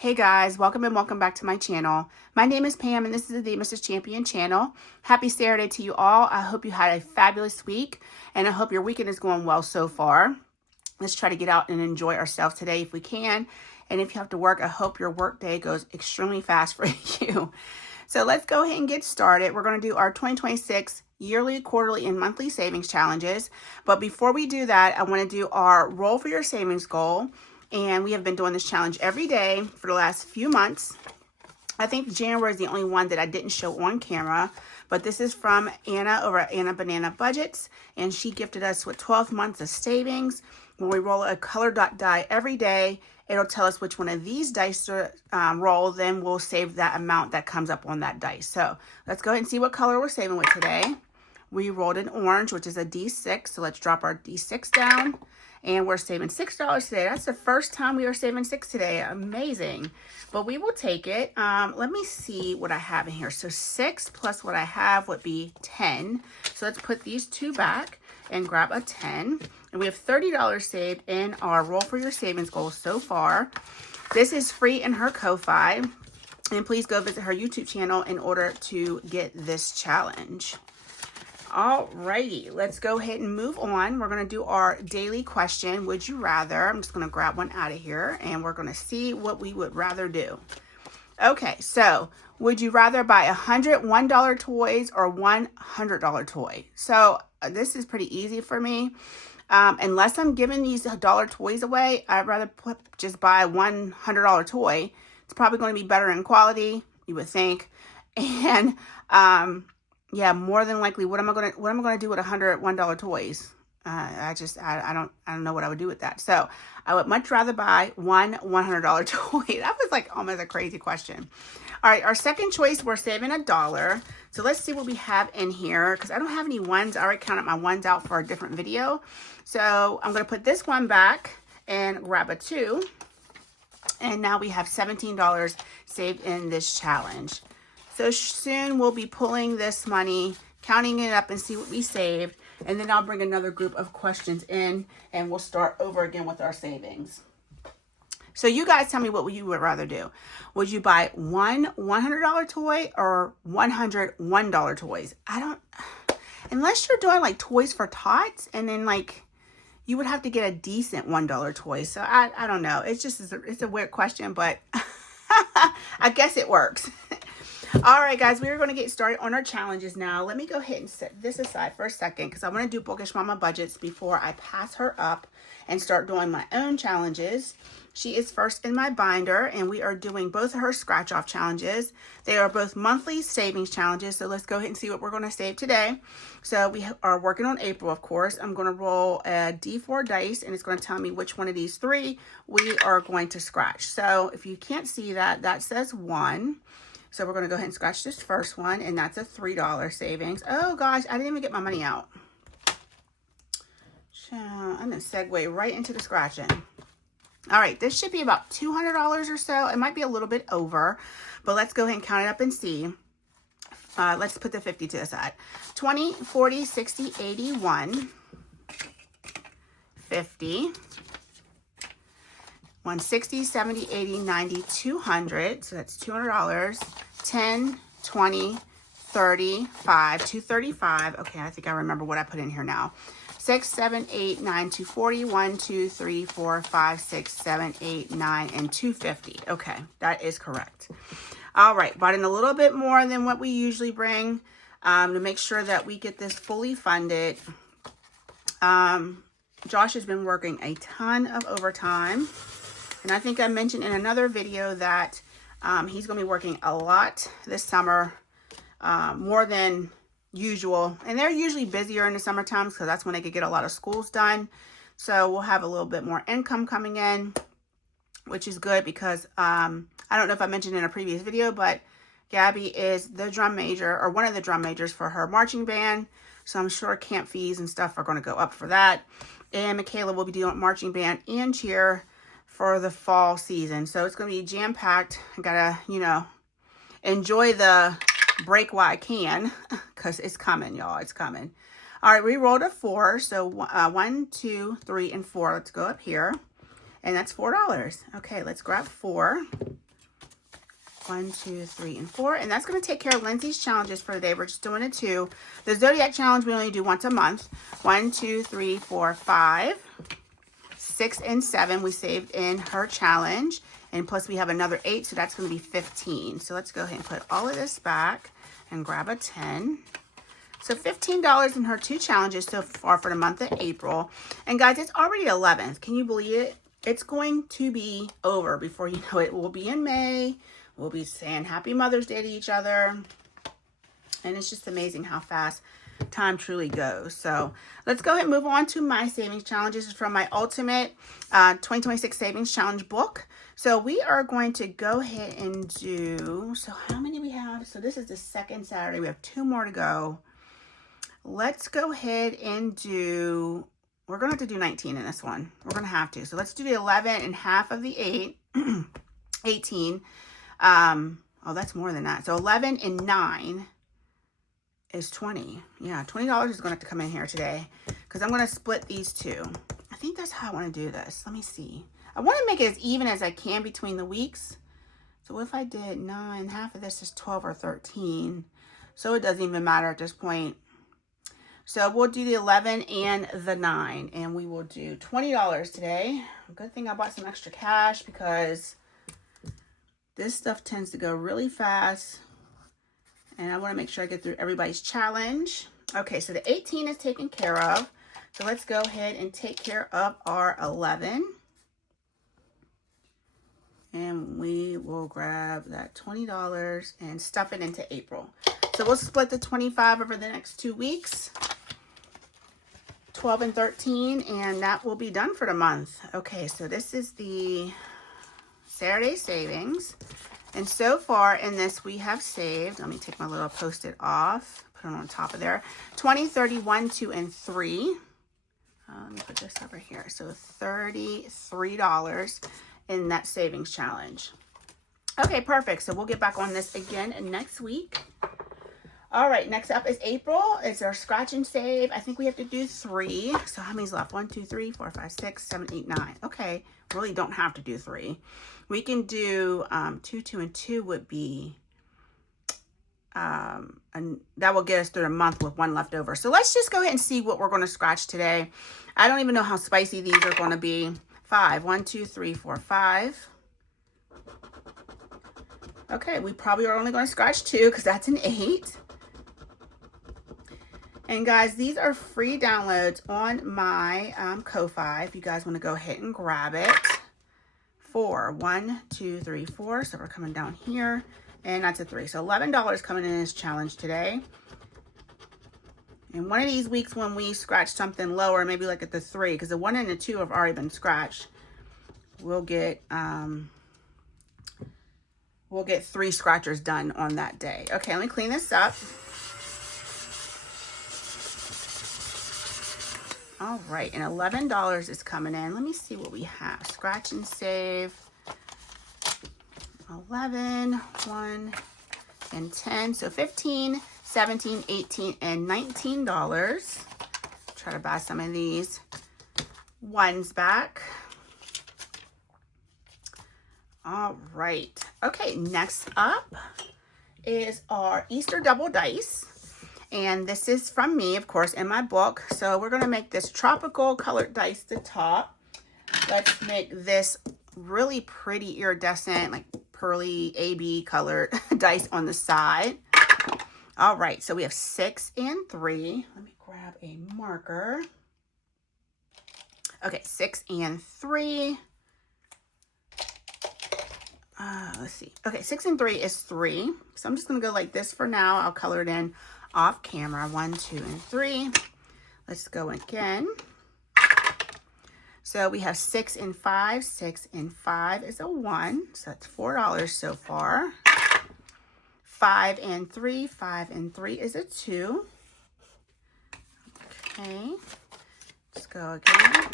Hey guys, welcome and welcome back to my channel. My name is Pam and this is the Mrs. Champion channel. Happy Saturday to you all. I hope you had a fabulous week and I hope your weekend is going well so far. Let's try to get out and enjoy ourselves today if we can. And if you have to work, I hope your work day goes extremely fast for you. So let's go ahead and get started. We're going to do our 2026 yearly, quarterly, and monthly savings challenges. But before we do that, I want to do our roll for your savings goal. And we have been doing this challenge every day for the last few months. I think January is the only one that I didn't show on camera. But this is from Anna over at Anna Banana Budgets. And she gifted us with 12 months of savings. When we roll a color dot die every day, it'll tell us which one of these dice to roll. Then we'll save that amount that comes up on that dice. So let's go ahead and see what color we're saving with today. We rolled an orange, which is a D6. So let's drop our D6 down. And we're saving $6 today. That's the first time we are saving $6 today. Amazing. But we will take it. Let me see what I have in here. So 6 plus what I have would be 10. So let's put these two back and grab a 10. And we have $30 saved in our roll for your savings goal so far. This is free in her Ko-Fi. And please go visit her YouTube channel in order to get this challenge. Alrighty, let's go ahead and move on. We're going to do our daily question, would you rather? I'm just going to grab one out of here and we're going to see what we would rather do. Okay, so would you rather buy $101 toys or $100 toy? So this is pretty easy for me. Unless I'm giving these dollar toys away, I'd rather just buy a $100 toy. It's probably going to be better in quality, you would think. And yeah, more than likely, what am I gonna do with $101 toys? I don't know what I would do with that. So I would much rather buy one $100 toy. That was like almost a crazy question. All right, our second choice, we're saving $1. So let's see what we have in here because I don't have any ones. I already counted my ones out for a different video. So I'm gonna put this one back and grab a 2. And now we have $17 saved in this challenge. So soon we'll be pulling this money, counting it up and see what we saved. And then I'll bring another group of questions in and we'll start over again with our savings. So you guys tell me what you would rather do. Would you buy one $100 toy or $101 toys? Unless you're doing like Toys for Tots and then like you would have to get a decent $1 toy. So I don't know. It's a weird question, but I guess it works. All right, guys, we're going to get started on our challenges now. Let me go ahead and set this aside for a second because I want to do Bookish Mama budgets before I pass her up and start doing my own challenges. She is first in my binder, and we are doing both of her scratch-off challenges. They are both monthly savings challenges, so let's go ahead and see what we're going to save today. So we are working on April, of course. I'm going to roll a D4 dice, and it's going to tell me which one of these 3 we are going to scratch. So if you can't see that, that says 1. So we're going to go ahead and scratch this first one, and that's a $3 savings. Oh, gosh, I didn't even get my money out. I'm going to segue right into the scratching. All right, this should be about $200 or so. It might be a little bit over, but let's go ahead and count it up and see. Let's put the 50 to the side. 20, 40, 60, 80, 1, 50. 160, 70, 80, 90, 200. So that's $200. 10, 20, 30, 5, 235. Okay, I think I remember what I put in here now. 6, 7, 8, 9, 240. 1, 2, 3, 4, 5, 6, 7, 8, 9, and 250. Okay, that is correct. All right, brought in a little bit more than what we usually bring to make sure that we get this fully funded. Josh has been working a ton of overtime. And I think I mentioned in another video that he's going to be working a lot this summer, more than usual. And they're usually busier in the summer times because that's when they could get a lot of schools done. So we'll have a little bit more income coming in, which is good because I don't know if I mentioned in a previous video, but Gabby is the drum major or one of the drum majors for her marching band. So I'm sure camp fees and stuff are going to go up for that. And Michaela will be doing marching band and cheer for the fall season. So it's going to be jam-packed. I gotta, enjoy the break while I can because it's coming, y'all. It's coming. All right, we rolled a 4. So 1, 2, 3, and 4. Let's go up here. And that's $4. Okay, let's grab 4. 1, 2, 3, and 4. And that's going to take care of Lindsay's challenges for today. We're just doing it 2. The Zodiac challenge we only do once a month. 1, 2, 3, 4, 5, 6, and 7 we saved in her challenge. And plus we have another 8, so that's going to be 15. So let's go ahead and put all of this back and grab a 10. So $15 in her 2 challenges so far for the month of April. And guys, it's already 11th. Can you believe it? It's going to be over before you know it. We'll be in May. We'll be saying Happy Mother's Day to each other. And it's just amazing how fast time truly goes. So let's go ahead and move on to my savings challenges. This is from my Ultimate 2026 Savings Challenge book. So we are going to go ahead and do, so how many we have? So this is the second Saturday. We have 2 more to go. Let's go ahead and do, we're going to have to do 19 in this one. We're going to have to. So let's do the 11 and half of the 8, 18. Oh, that's more than that. So 11 and 9 is 20. Yeah, $20 is going to have to come in here today because I'm going to split these 2. I think that's how I want to do this. Let me see. I want to make it as even as I can between the weeks. So if I did 9, half of this is 12 or 13. So it doesn't even matter at this point. So we'll do the 11 and the 9, and we will do $20 today. Good thing I bought some extra cash because this stuff tends to go really fast, and I want to make sure I get through everybody's challenge. Okay, so the 18 is taken care of. So let's go ahead and take care of our 11. And we will grab that $20 and stuff it into April. So we'll split the 25 over the next 2 weeks. 12 and 13, and that will be done for the month. Okay, so this is the Saturday savings. And so far in this, we have saved, let me take my little Post-it off, put it on top of there, 20, 31, 2, and 3. Let me put this over here. So $33 in that savings challenge. Okay, perfect. So we'll get back on this again next week. All right, next up is April. It's our scratch and save. I think we have to do 3. So how many's left? 1, 2, 3, 4, 5, 6, 7, 8, 9. Okay, really don't have to do 3. We can do 2, 2, and 2 would be, and that will get us through the month with 1 left over. So let's just go ahead and see what we're going to scratch today. I don't even know how spicy these are going to be. 5, 1, 2, 3, 4, 5. Okay, we probably are only going to scratch 2 because that's an 8. And guys, these are free downloads on my Ko-Fi if you guys want to go ahead and grab it. 4, 1, 2, 3, 4. So we're coming down here, and that's a 3. So $11 coming in this challenge today. And one of these weeks when we scratch something lower, maybe like at the 3, because the 1 and the 2 have already been scratched, we'll get 3 scratchers done on that day. Okay, let me clean this up. All right, and $11 is coming in. Let me see what we have. Scratch and save. 11, 1, and 10. So 15, 17, 18, and $19. Try to buy some of these ones back. All right. Okay, next up is our Easter double dice. And this is from me, of course, in my book. So we're going to make this tropical colored dice the top. Let's make this really pretty iridescent, like pearly AB colored dice on the side. All right, so we have 6 and 3. Let me grab a marker. Okay, 6 and 3. Let's see. Okay, 6 and 3 is 3. So I'm just going to go like this for now. I'll color it in off camera. 1, 2, and 3. Let's go again. So we have 6 and 5. 6 and 5 is a 1. So that's $4 so far. 5 and 3. 5 and 3 is a 2. Okay. Let's go again.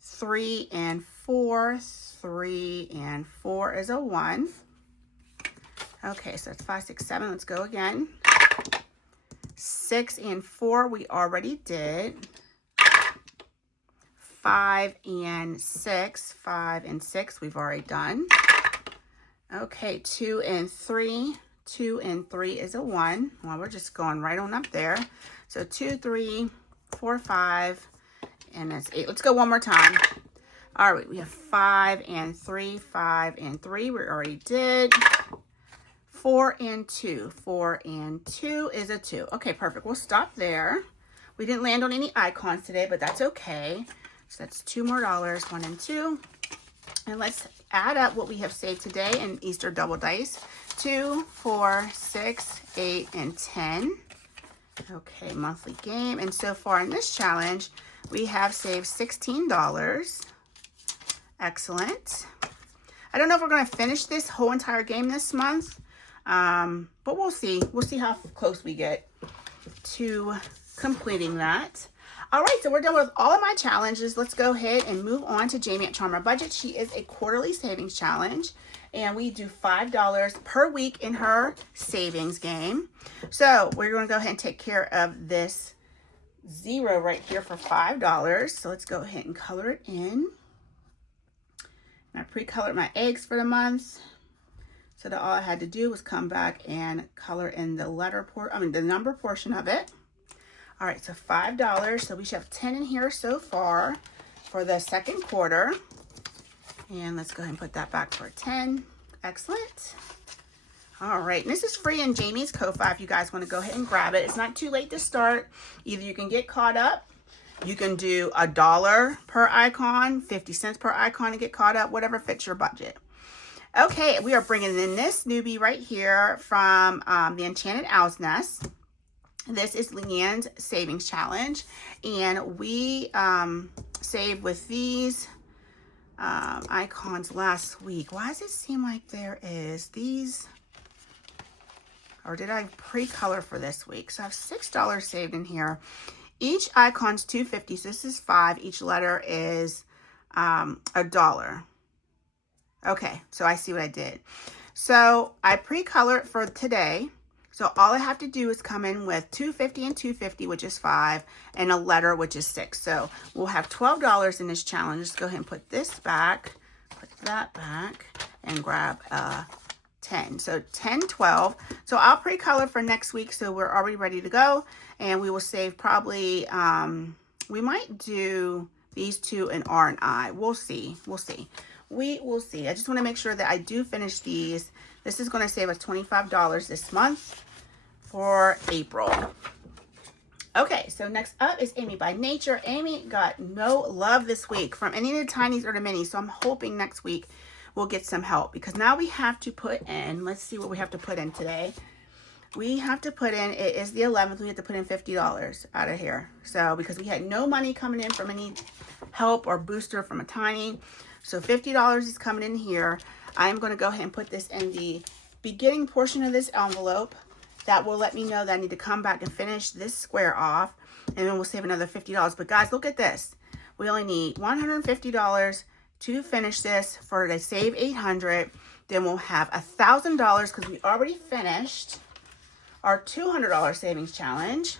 3 and 4. 3 and 4 is a 1. Okay, so that's 5, 6, 7. Let's go again. 6 and 4 we already did. 5 and 6. 5 and 6 we've already done. Okay, 2 and 3. 2 and 3 is a 1. Well, we're just going right on up there. So 2, 3, 4, 5, and that's 8. Let's go one more time. All right, we have 5 and 3, 5 and 3. We already did. 4 and 2. 4 and 2 is a 2. Okay, perfect. We'll stop there. We didn't land on any icons today, but that's okay. So that's $2 more, 1 and 2. And let's add up what we have saved today in Easter double dice. 2, 4, 6, 8, and 10. Okay, monthly game. And so far in this challenge, we have saved $16. Excellent. I don't know if we're going to finish this whole entire game this month, but we'll see. We'll see how close we get to completing that. All right, so we're done with all of my challenges. Let's go ahead and move on to Jamie at Charmer Budget. She is a quarterly savings challenge, and we do $5 per week in her savings game. So we're going to go ahead and take care of this 0 right here for $5. So let's go ahead and color it in. And I pre-colored my eggs for the month, so that all I had to do was come back and color in the the number portion of it. All right, so $5. So we should have 10 in here so far for the second quarter. And let's go ahead and put that back for 10. Excellent. All right, and this is free in Jamie's Ko-Fi if you guys want to go ahead and grab it. It's not too late to start. Either you can get caught up, you can do $1 per icon, 50 cents per icon to get caught up, whatever fits your budget. Okay, we are bringing in this newbie right here from the Enchanted Owl's Nest. This is Leanne's Savings Challenge, and we saved with these icons last week. Why does it seem like there is these, or did I pre-color for this week? So I have $6 saved in here. Each icon's $2.50, so this is 5. Each letter is $1. Okay, so I see what I did. So I pre-colored for today. So all I have to do is come in with $2.50 and $2.50, which is 5, and a letter, which is 6. So we'll have $12 in this challenge. Just go ahead and put this back, put that back, and grab 10. So 10, 12. So I'll pre-color for next week, so we're already ready to go. And we will save probably, we might do these two in R and I. We'll see. We'll see. We will see. I just want to make sure that I do finish these. This is going to save us $25 this month for April. Okay, so next up is Amy by Nature. Amy got no love this week from any of the tinies or the minis, so I'm hoping next week we'll get some help, because now we have to put in, let's see what we have to put in today. We have to put in, it is the 11th, we have to put in $50 out of here. So because we had no money coming in from any help or booster from a tiny, so $50 is coming in here. I am going to go ahead and put this in the beginning portion of this envelope. That will let me know that I need to come back and finish this square off, and then we'll save another $50. But guys, look at this. We only need $150 to finish this for the save $800. Then we'll have $1,000 because we already finished our $200 savings challenge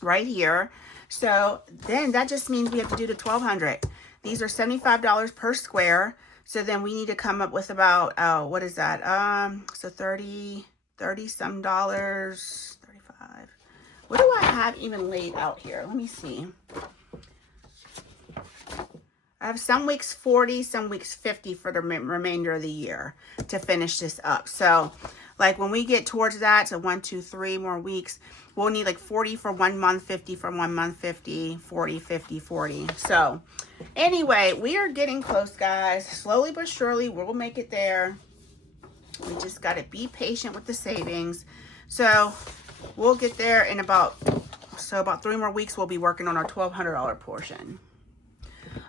right here. So then that just means we have to do the $1,200. These are $75 per square. So then we need to come up with about, what is that? So 30 some dollars, 35. What do I have even laid out here? Let me see. I have some weeks 40, some weeks 50 for the remainder of the year to finish this up. So like when we get towards that, so 1, 2, 3 more weeks, we'll need like 40 for 1 month, 50 for 1 month, 50, 40, 50, 40. So anyway, we are getting close, guys. Slowly but surely, we'll make it there. We just got to be patient with the savings. So we'll get there in about 3 more weeks. We'll be working on our $1,200 portion.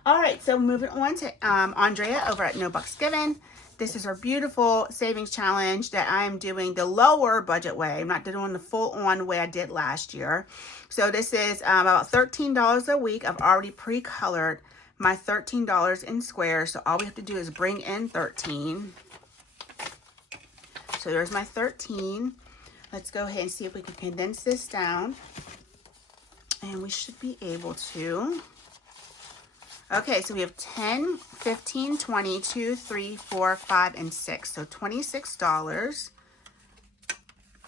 All right, so moving on to Andrea over at No Bucks Given. This is our beautiful savings challenge that I am doing the lower budget way. I'm not doing the full on way I did last year. So this is about $13 a week. I've already pre-colored my $13 in squares. So all we have to do is bring in 13. So there's my 13. Let's go ahead and see if we can condense this down. And we should be able to. Okay, so we have 10, 15, 20, 2, 3, 4, 5, and 6. So $26.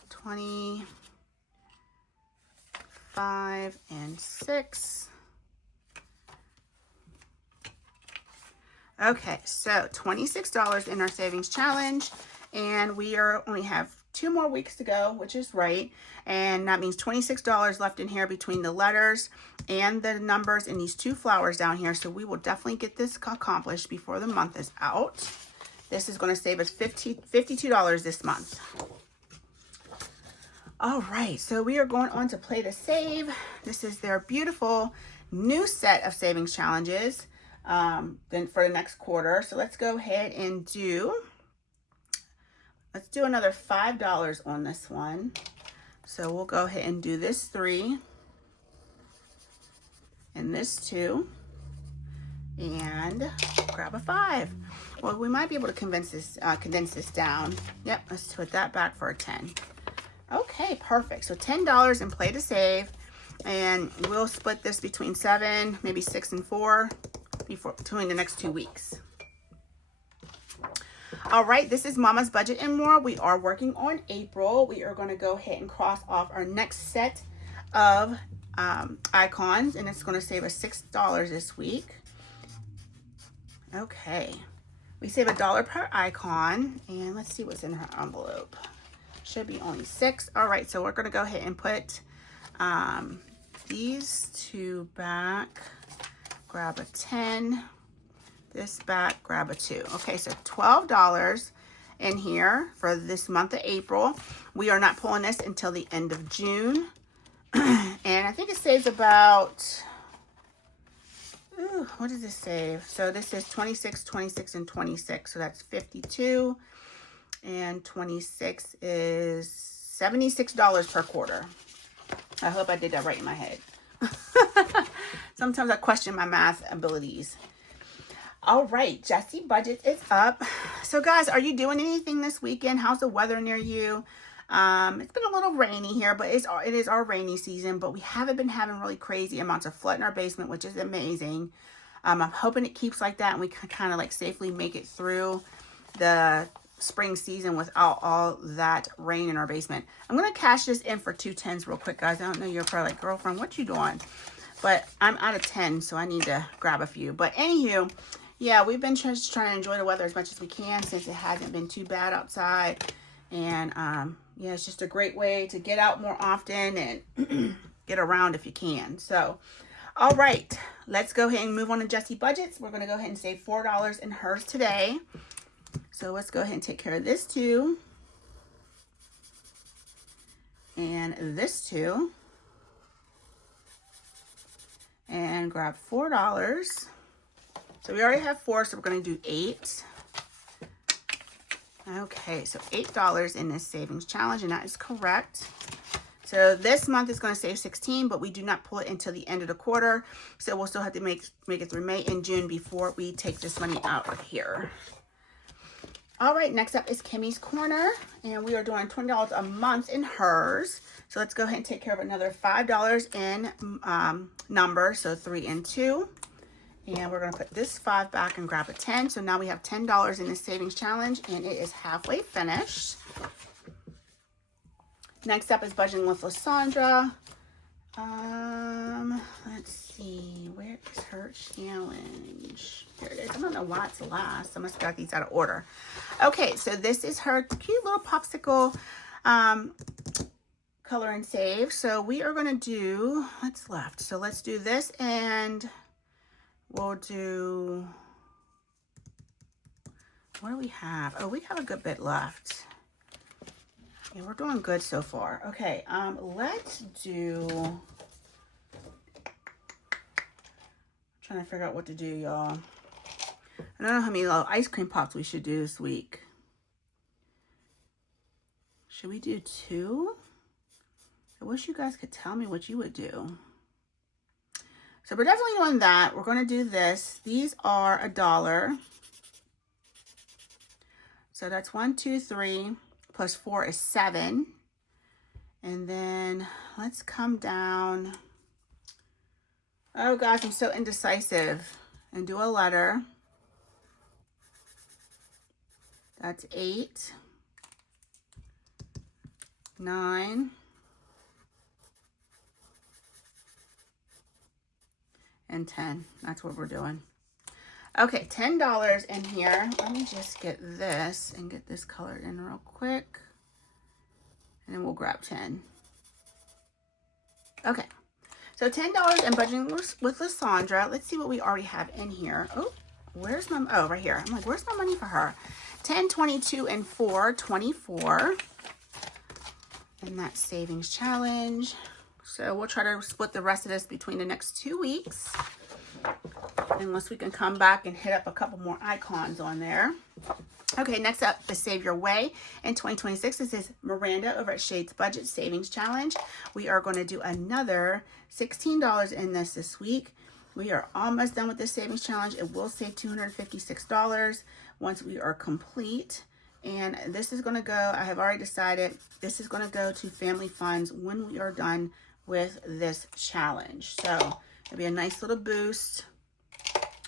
25 and 6. Okay, so $26 in our savings challenge, and we only have 2 more weeks to go, which is right. And that means $26 left in here between the letters and the numbers and these 2 flowers down here. So we will definitely get this accomplished before the month is out. This is going to save us $52 this month. All right, so we are going on to Play to Save. This is their beautiful new set of savings challenges then for the next quarter. So let's go ahead and let's do another $5 on this one. So we'll go ahead and do this 3 and this 2 and grab a 5. Well, we might be able to condense this down. Yep, let's put that back for a 10. Okay, perfect. So $10 in Play to Save, and we'll split this between 7, maybe 6 and 4 between the next 2 weeks. All right, this is Mama's Budget and More. We are working on April. We are going to go ahead and cross off our next set of icons, and it's going to save us $6 this week. Okay, we save $1 per icon, and let's see what's in her envelope. Should be only 6. All right, so we're going to go ahead and put these 2 back, grab a 10, this back, grab a 2. Okay, so $12 in here for this month of April. We are not pulling this until the end of June. And I think it saves about, what does this save? So this is 26, 26, and 26. So that's 52. And 26 is $76 per quarter. I hope I did that right in my head. Sometimes I question my math abilities. All right, Jessie Budget is up. So guys, are you doing anything this weekend? How's the weather near you? It's been a little rainy here, but it is our rainy season, but we haven't been having really crazy amounts of flood in our basement, which is amazing. I'm hoping it keeps like that and we can kind of like safely make it through the spring season without all that rain in our basement. I'm going to cash this in for 2 10s real quick, guys. I don't know, you're probably like, girlfriend, what you doing? But I'm out of 10, so I need to grab a few. But anywho, yeah, we've been just trying to enjoy the weather as much as we can since it hasn't been too bad outside. And yeah, it's just a great way to get out more often and get around if you can. So, all right, let's go ahead and move on to Jessie Budgets. We're going to go ahead and save $4 in hers today. So let's go ahead and take care of this 2. And this 2. And grab $4. So we already have 4, so we're going to do 8. Okay, so $8 in this savings challenge, and that is correct. So this month is going to save 16, but we do not pull it until the end of the quarter. So we'll still have to make it through May and June before we take this money out of here. All right, next up is Kimmy's Corner, and we are doing $20 a month in hers. So let's go ahead and take care of another $5 in numbers, so 3 and 2. And we're going to put this 5 back and grab a 10. So now we have $10 in this savings challenge, and it is halfway finished. Next up is Budgeting with Lysandra. Let's see, where is her challenge? Here it is. I don't know why it's last. I must have got these out of order. Okay, so this is her cute little popsicle color and save. So we are going to do, what's left? So let's do this, and we'll do, what do we have? Oh, we have a good bit left. Yeah, we're doing good so far. Okay, let's do, I'm trying to figure out what to do, y'all. I don't know how many little ice cream pops we should do this week. Should we do 2? I wish you guys could tell me what you would do. So we're definitely doing that. We're going to do this. These are $1. So that's 1, 2, 3. Plus 4 is 7. And then let's come down. Oh gosh, I'm so indecisive. and do a letter. That's 8, 9, and 10. That's what we're doing. Okay, $10 in here. Let me just get this and get this colored in real quick. And then we'll grab 10. Okay, so $10 and budgeting with Landre. Let's see what we already have in here. Oh, where's my, oh, right here. I'm like, where's my money for her? 10, 22, and 4, 24. And that's savings challenge. So we'll try to split the rest of this between the next 2 weeks. Unless we can come back and hit up a couple more icons on there. Okay, next up is Save Your Way in 2026. This is Miranda over at Shade's Budget Savings Challenge. We are going to do another $16 in this week. We are almost done with this savings challenge. It will save $256 once we are complete. And this is going to go, I have already decided, this is going to go to family funds when we are done with this challenge. So it'll be a nice little boost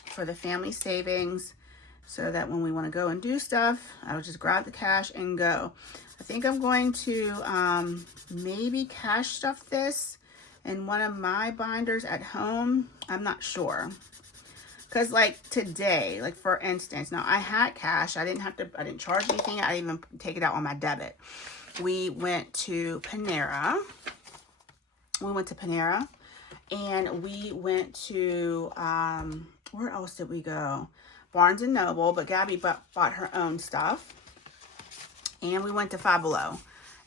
for the family savings so that when we want to go and do stuff, I will just grab the cash and go. I think I'm going to maybe cash stuff this in one of my binders at home. I'm not sure. Because like today, like for instance, now I had cash. I didn't charge anything. I didn't even take it out on my debit. We went to Panera. And we went to, where else did we go? Barnes & Noble, but Gabby bought her own stuff. And we went to Five Below.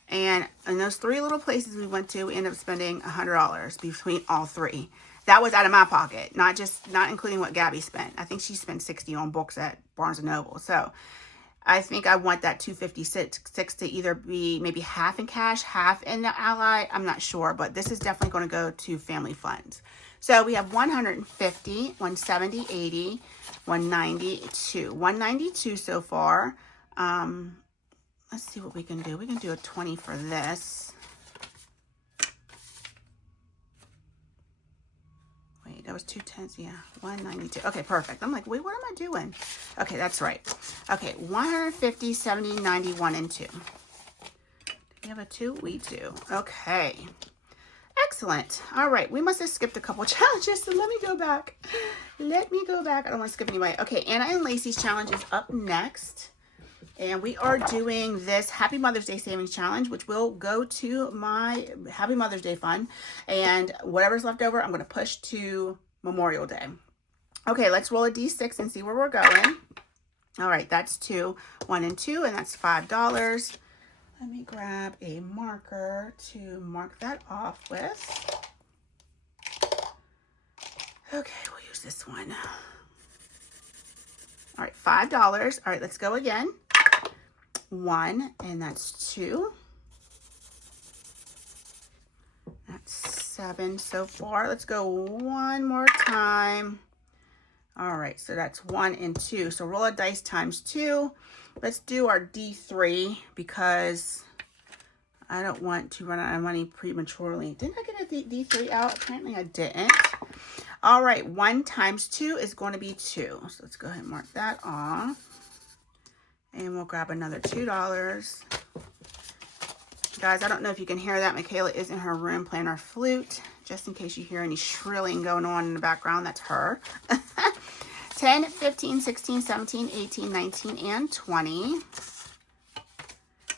And in those 3 little places we went to, we ended up spending $100 between all 3. That was out of my pocket, not including what Gabby spent. I think she spent $60 on books at Barnes & Noble. So I think I want that $256 to either be maybe half in cash, half in the Ally. I'm not sure, but this is definitely going to go to family funds. So we have 150, 170, 80, 192. 192 so far. Let's see what we can do. We can do a 20 for this. Wait, that was 2 10s. Yeah, 192. Okay, perfect. I'm like, wait, what am I doing? Okay, that's right. Okay, 150, 70, 91, and 2. Do we have a 2? We do. Okay. Excellent. All right, we must have skipped a couple challenges, so let me go back. Let me go back. I don't want to skip anyway. Okay, Anna and Lacey's challenge is up next. And we are doing this Happy Mother's Day Savings Challenge, which will go to my Happy Mother's Day fund. And whatever's left over, I'm going to push to Memorial Day. Okay, let's roll a D6 and see where we're going. All right, that's 2, 1, and 2, and that's $5. Let me grab a marker to mark that off with. Okay, we'll use this one. All right, $5. All right, let's go again. 1, and that's 2. That's 7 so far. Let's go one more time. All right, so that's 1 and 2. So roll a dice times 2. Let's do our D3 because I don't want to run out of money prematurely. Didn't I get a D3 out? Apparently I didn't. All right, 1 times 2 is going to be 2. So let's go ahead and mark that off. And we'll grab another $2. Guys, I don't know if you can hear that. Michaela is in her room playing her flute. Just in case you hear any shrilling going on in the background, that's her. 10, 15, 16, 17, 18, 19, and 20.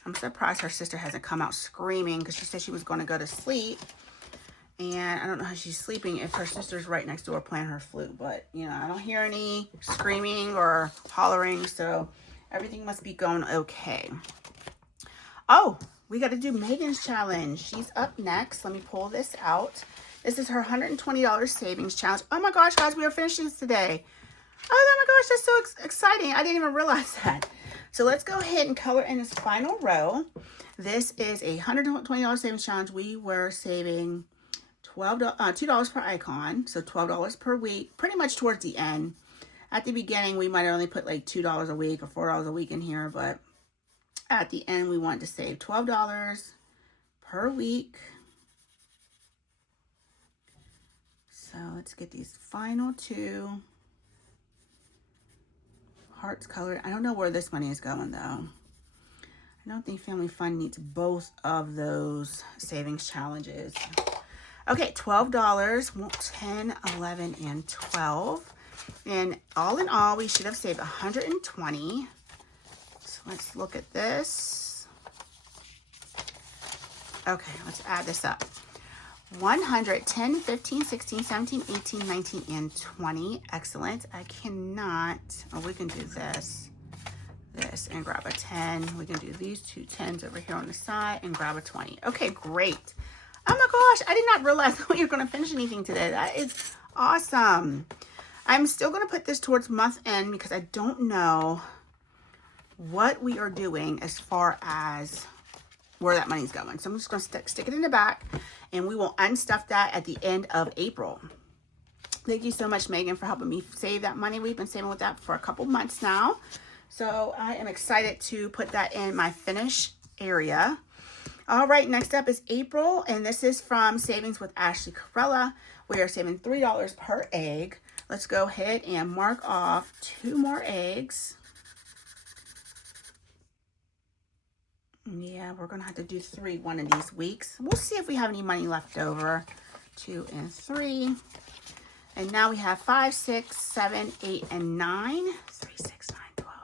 I'm surprised her sister hasn't come out screaming because she said she was going to go to sleep. And I don't know how she's sleeping if her sister's right next door playing her flute. But, you know, I don't hear any screaming or hollering, so everything must be going okay. Oh, we got to do Megan's challenge. She's up next. Let me pull this out. This is her $120 savings challenge. Oh my gosh, guys, we are finishing this today. Oh my gosh, that's so exciting. I didn't even realize that. So let's go ahead and color in this final row. This is a $120 savings challenge. We were saving $2 per icon, so $12 per week, pretty much towards the end. At the beginning, we might have only put like $2 a week or $4 a week in here, but at the end, we want to save $12 per week. So let's get these final 2. Hearts colored. I don't know where this money is going though. I don't think Family Fun needs both of those savings challenges. Okay, $12, 10, 11, and 12. And all in all, we should have saved $120. So let's look at this. Okay, let's add this up. 100, 10, 15, 16, 17, 18, 19, and 20. Excellent. I cannot, oh, we can do this and grab a 10. We can do these two 10s over here on the side and grab a 20. Okay, great. Oh my gosh, I did not realize that we were going to finish anything today. That is awesome. I'm still going to put this towards month end because I don't know what we are doing as far as where that money's going. So I'm just going to stick it in the back, and we will unstuff that at the end of April. Thank you so much, Megan, for helping me save that money. We've been saving with that for a couple months now. So I am excited to put that in my finish area. All right, next up is April, and this is from Savings with Ashley Corella. We are saving $3 per egg. Let's go ahead and mark off 2 more eggs. Yeah, we're going to have to do 3 one of these weeks. We'll see if we have any money left over. 2 and 3. And now we have 5, 6, 7, 8, and 9. 3, 6, 9, 12.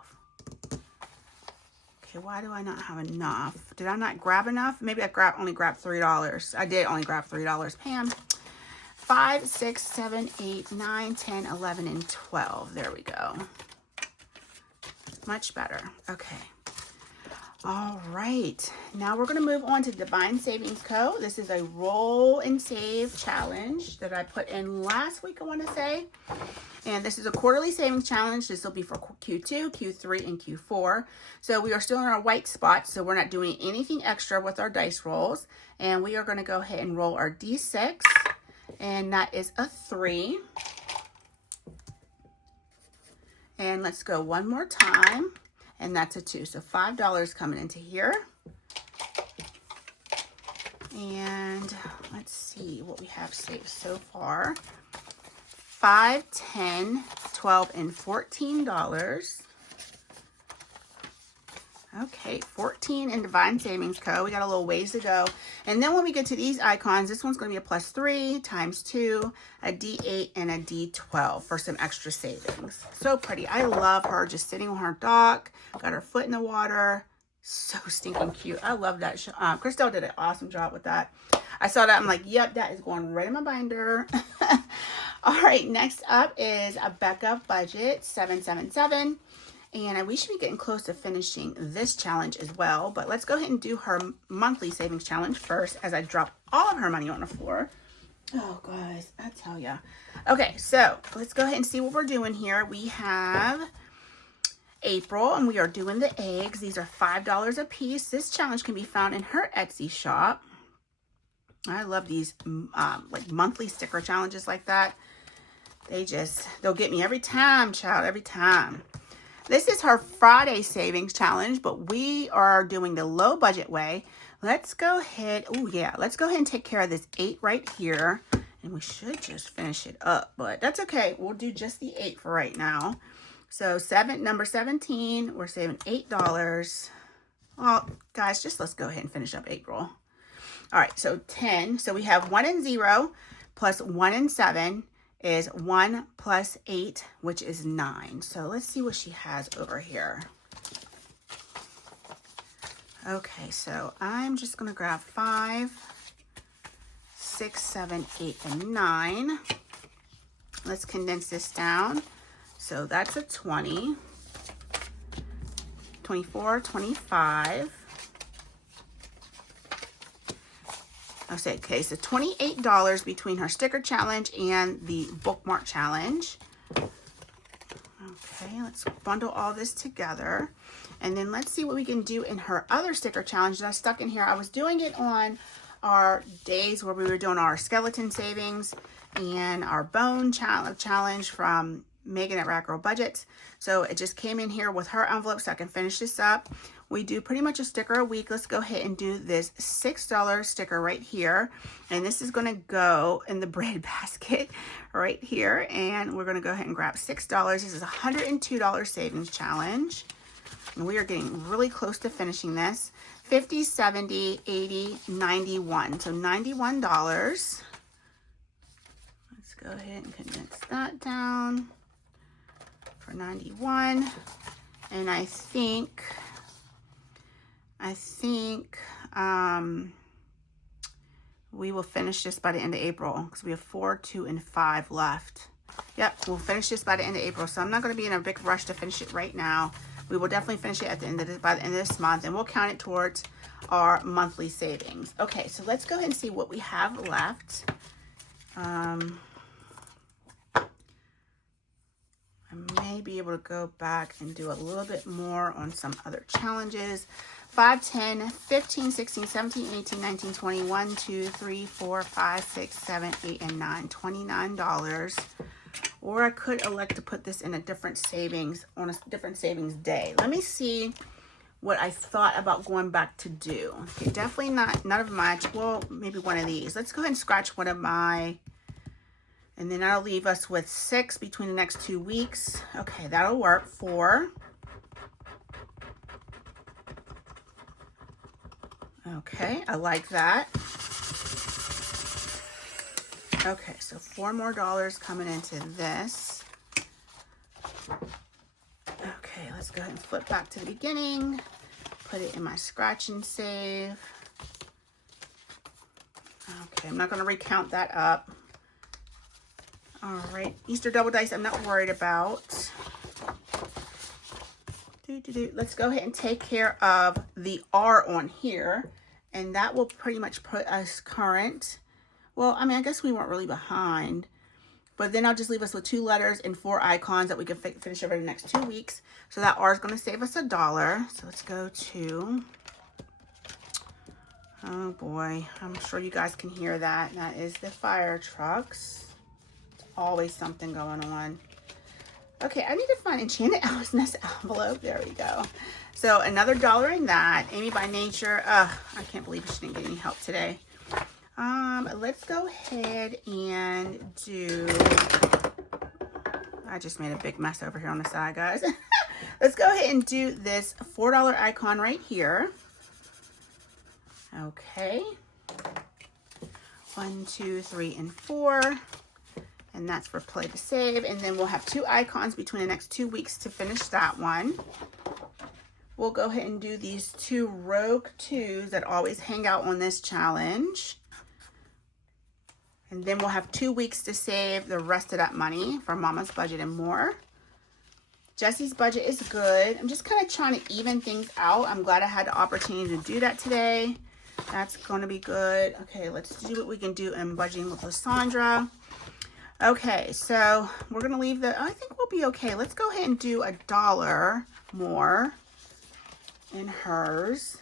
Okay, why do I not have enough? Did I not grab enough? Maybe I only grabbed $3. I did only grab $3, Pam. 5, 6, 7, 8, 9, 10, 11, and 12. There we go. Much better. Okay. All right. Now we're going to move on to Divine Savings Co. This is a roll and save challenge that I put in last week, I want to say. And this is a quarterly savings challenge. This will be for Q2, Q3, and Q4. So we are still in our white spot, so we're not doing anything extra with our dice rolls. And we are going to go ahead and roll our D6. And that is a 3. And let's go one more time. And that's a 2. So $5 coming into here. And let's see what we have saved so far. $5, 10, 12, and $14. Okay, 14 in Divine Savings Co. We got a little ways to go. And then when we get to these icons, this one's going to be a +3 times 2, a D8, and a D12 for some extra savings. So pretty. I love her just sitting on her dock, got her foot in the water. So stinking cute. I love that. Christelle did an awesome job with that. I saw that. I'm like, yep, that is going right in my binder. All right, next up is a Becca Budget 777. And we should be getting close to finishing this challenge as well. But let's go ahead and do her monthly savings challenge first as I drop all of her money on the floor. Oh, guys, I tell ya. Okay, so let's go ahead and see what we're doing here. We have April, and we are doing the eggs. These are $5 a piece. This challenge can be found in her Etsy shop. I love these like monthly sticker challenges like that. They'll get me every time, child, every time. This is her Friday savings challenge, but we are doing the low budget way. Let's go ahead. Oh, yeah. Let's go ahead and take care of this 8 right here. And we should just finish it up, but that's okay. We'll do just the 8 for right now. So number 17, we're saving $8. Well, guys, let's go ahead and finish up April. All right, so 10. So we have 1 and 0 plus 1 and 7. Is 1 plus 8, which is 9. So let's see what she has over here. Okay, so I'm just going to grab 5, 6, 7, 8, and 9. Let's condense this down. So that's a 20, 24, 25. Okay, so $28 between her sticker challenge and the bookmark challenge. Okay, let's bundle all this together. And then let's see what we can do in her other sticker challenge that I stuck in here. I was doing it on our days where we were doing our skeleton savings and our bone challenge from Megan at Rad Girl Budgets. So it just came in here with her envelope so I can finish this up. We do pretty much a sticker a week. Let's go ahead and do this $6 sticker right here. And this is going to go in the bread basket right here. And we're going to go ahead and grab $6. This is a $102 savings challenge. And we are getting really close to finishing this. 50, 70, 80, 91. So $91. Let's go ahead and condense that down for 91. And I think we will finish this by the end of April because we have 4, 2, and 5 left. Yep, we'll finish this by the end of April. So I'm not going to be in a big rush to finish it right now. We will definitely finish it at the end of by the end of this month, and we'll count it towards our monthly savings. Okay, so let's go ahead and see what we have left. I may be able to go back and do a little bit more on some other challenges. 5, 10, 15, 16, 17, 18, 19, 20, 1, 2, 3, 4, 5, 6, 7, 8, and 9. $29. Or I could elect to put this in a different savings, on a different savings day. Let me see what I thought about going back to do. Okay, definitely not of much. Well, maybe one of these. Let's go ahead and scratch one of my, and then that'll leave us with 6 between the next 2 weeks. Okay, that'll work. 4. Okay, I like that. Okay, so $4 more coming into this. Okay, let's go ahead and flip back to the beginning. Put it in my scratch and save. Okay, I'm not going to recount that up. All right, Easter double dice I'm not worried about. Let's go ahead and take care of the R on here. And that will pretty much put us current. Well, I mean, I guess we weren't really behind. But then I'll just leave us with 2 letters and 4 icons that we can finish over the next 2 weeks. So that R is going to save us $1. So let's go to... Oh boy, I'm sure you guys can hear that. That is the fire trucks. There's always something going on. Okay, I need to find Enchanted Alice Nest envelope. There we go. So another $1 in that. Amy by Nature. I can't believe she didn't get any help today. Let's go ahead and do... I just made a big mess over here on the side, guys. Let's go ahead and do this $4 icon right here. Okay. 1, 2, 3, and 4. And that's for play to save. And then we'll have 2 icons between the next 2 weeks to finish that one. We'll go ahead and do these 2 Rogue 2s that always hang out on this challenge. And then we'll have 2 weeks to save the rest of that money for Mama's Budget and More. Jesse's budget is good. I'm just kind of trying to even things out. I'm glad I had the opportunity to do that today. That's going to be good. Okay, let's do what we can do in budgeting with Lysandra. Okay, so we're going to leave the, I think we'll be okay. Let's go ahead and do $1 more in hers.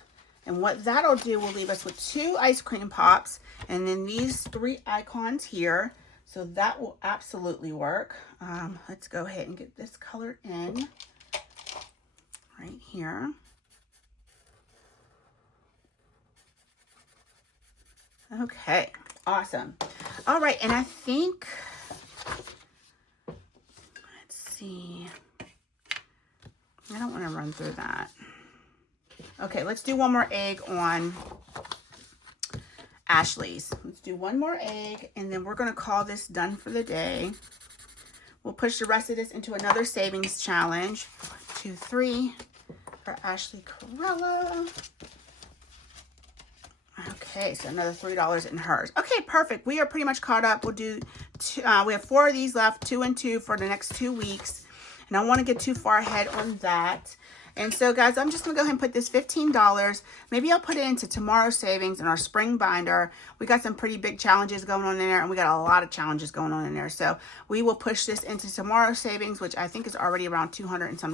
And what that'll do will leave us with 2 ice cream pops and then these 3 icons here. So that will absolutely work. Let's go ahead and get this colored in right here. Okay, awesome. All right, and I think, let's see. I don't want to run through that. Okay, let's do one more egg on Ashley's. Let's do one more egg, and then we're going to call this done for the day. We'll push the rest of this into another savings challenge. 1, 2, 3 for Ashley Corella. Okay, so another $3 in hers. Okay, perfect. We are pretty much caught up. We'll do we have 4 of these left, 2 and 2 for the next 2 weeks. And I want to get too far ahead on that. And so guys, I'm just gonna go ahead and put this $15. Maybe I'll put it into tomorrow's savings in our spring binder. We got some pretty big challenges going on in there, and we got a lot of challenges going on in there. So we will push this into tomorrow's savings, which I think is already around $200 and some.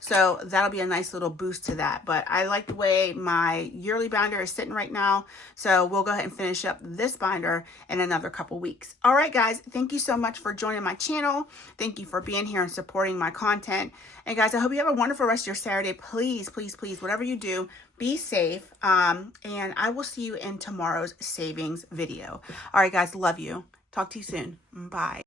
So that'll be a nice little boost to that. But I like the way my yearly binder is sitting right now. So we'll go ahead and finish up this binder in another couple weeks. All right, guys, thank you so much for joining my channel. Thank you for being here and supporting my content. And guys, I hope you have a wonderful rest of your Saturday. Please, please, please, whatever you do, be safe. And I will see you in tomorrow's savings video. All right, guys, love you. Talk to you soon. Bye.